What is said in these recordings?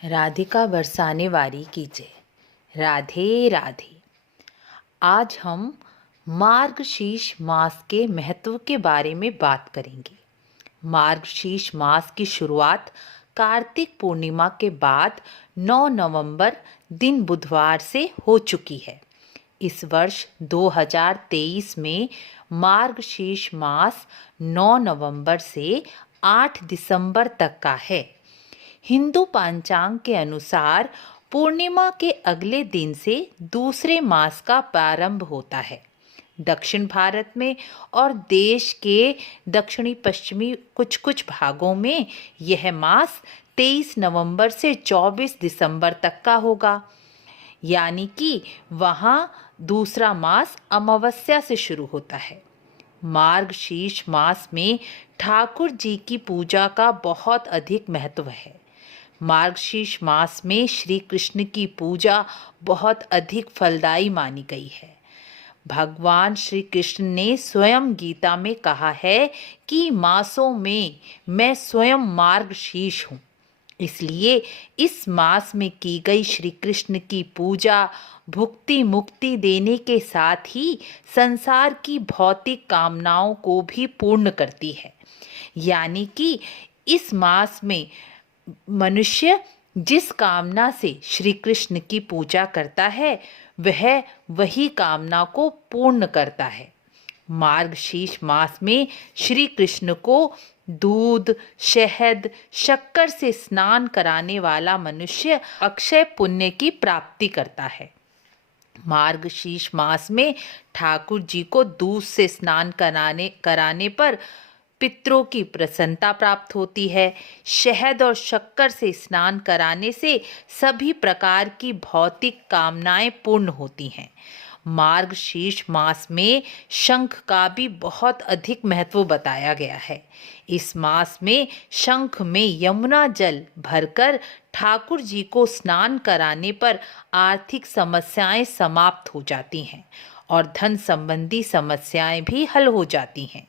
राधिका बरसाने वारी की जय। राधे राधे। आज हम मार्गशीर्ष मास के महत्व के बारे में बात करेंगे। मार्गशीर्ष मास की शुरुआत कार्तिक पूर्णिमा के बाद 9 नवंबर दिन बुधवार से हो चुकी है। इस वर्ष 2023 में मार्गशीर्ष मास 9 नवंबर से 8 दिसंबर तक का है। हिंदू पंचांग के अनुसार पूर्णिमा के अगले दिन से दूसरे मास का प्रारंभ होता है। दक्षिण भारत में और देश के दक्षिणी पश्चिमी कुछ भागों में यह मास 23 नवंबर से 24 दिसंबर तक का होगा, यानी कि वहाँ दूसरा मास अमावस्या से शुरू होता है। मार्गशीर्ष मास में ठाकुर जी की पूजा का बहुत अधिक महत्व है। मार्गशीर्ष मास में श्री कृष्ण की पूजा बहुत अधिक फलदायी मानी गई है। भगवान श्री कृष्ण ने स्वयं गीता में कहा है कि मासों में मैं स्वयं मार्गशीर्ष हूँ। इसलिए इस मास में की गई श्री कृष्ण की पूजा भुक्ति मुक्ति देने के साथ ही संसार की भौतिक कामनाओं को भी पूर्ण करती है। यानी कि इस मास में मनुष्य जिस कामना से श्री कृष्ण की पूजा करता है वह वही कामना को पूर्ण करता है। मार्गशीर्ष मास में श्री कृष्ण को दूध, शहद, शक्कर से स्नान कराने वाला मनुष्य अक्षय पुण्य की प्राप्ति करता है। मार्गशीर्ष मास में ठाकुर जी को दूध से स्नान कराने पर पितरों की प्रसन्नता प्राप्त होती है। शहद और शक्कर से स्नान कराने से सभी प्रकार की भौतिक कामनाएं पूर्ण होती हैं। मार्गशीर्ष मास में शंख का भी बहुत अधिक महत्व बताया गया है। इस मास में शंख में यमुना जल भरकर ठाकुर जी को स्नान कराने पर आर्थिक समस्याएं समाप्त हो जाती हैं और धन संबंधी समस्याएं भी हल हो जाती हैं।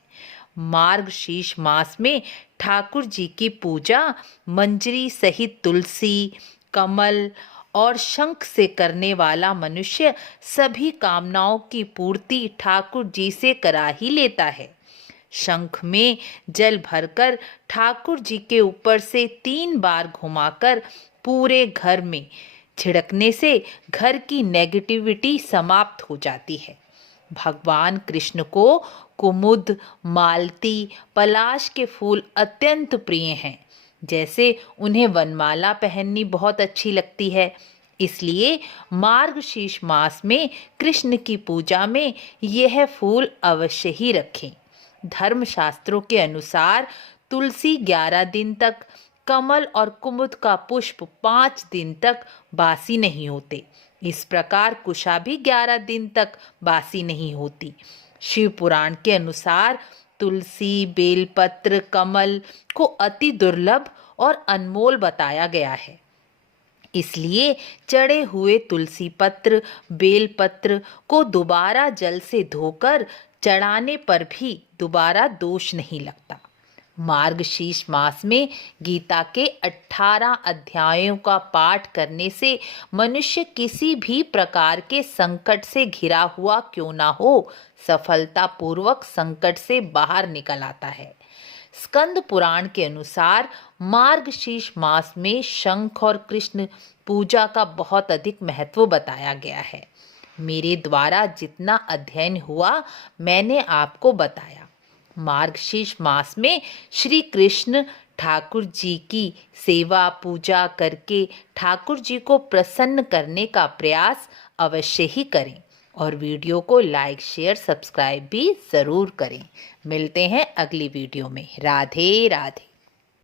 मार्गशीर्ष मास में ठाकुर जी की पूजा मंजरी सहित तुलसी, कमल और शंख से करने वाला मनुष्य सभी कामनाओं की पूर्ति ठाकुर जी से करा ही लेता है। शंख में जल भरकर ठाकुर जी के ऊपर से 3 बार घुमाकर पूरे घर में छिड़कने से घर की नेगेटिविटी समाप्त हो जाती है। भगवान कृष्ण को कुमुद, मालती, पलाश के फूल अत्यंत प्रिय हैं। जैसे उन्हें वनमाला पहननी बहुत अच्छी लगती है। इसलिए मार्गशीर्ष मास में कृष्ण की पूजा में यह फूल अवश्य ही रखें। धर्मशास्त्रों के अनुसार तुलसी 11 दिन तक, कमल और कुमुद का पुष्प 5 दिन तक बासी नहीं होते। इस प्रकार कुशा भी 11 दिन तक बासी नहीं होती। शिव पुराण के अनुसार तुलसी, बेलपत्र, कमल को अति दुर्लभ और अनमोल बताया गया है। इसलिए चढ़े हुए तुलसी पत्र, बेलपत्र को दोबारा जल से धोकर चढ़ाने पर भी दोबारा दोष नहीं लगता। मार्गशीर्ष मास में गीता के 18 अध्यायों का पाठ करने से मनुष्य किसी भी प्रकार के संकट से घिरा हुआ क्यों ना हो, सफलतापूर्वक संकट से बाहर निकल आता है। स्कंद पुराण के अनुसार मार्गशीर्ष मास में शंख और कृष्ण पूजा का बहुत अधिक महत्व बताया गया है। मेरे द्वारा जितना अध्ययन हुआ मैंने आपको बताया। मार्गशीर्ष मास में श्री कृष्ण ठाकुर जी की सेवा पूजा करके ठाकुर जी को प्रसन्न करने का प्रयास अवश्य ही करें और वीडियो को लाइक, शेयर, सब्सक्राइब भी ज़रूर करें। मिलते हैं अगली वीडियो में। राधे राधे।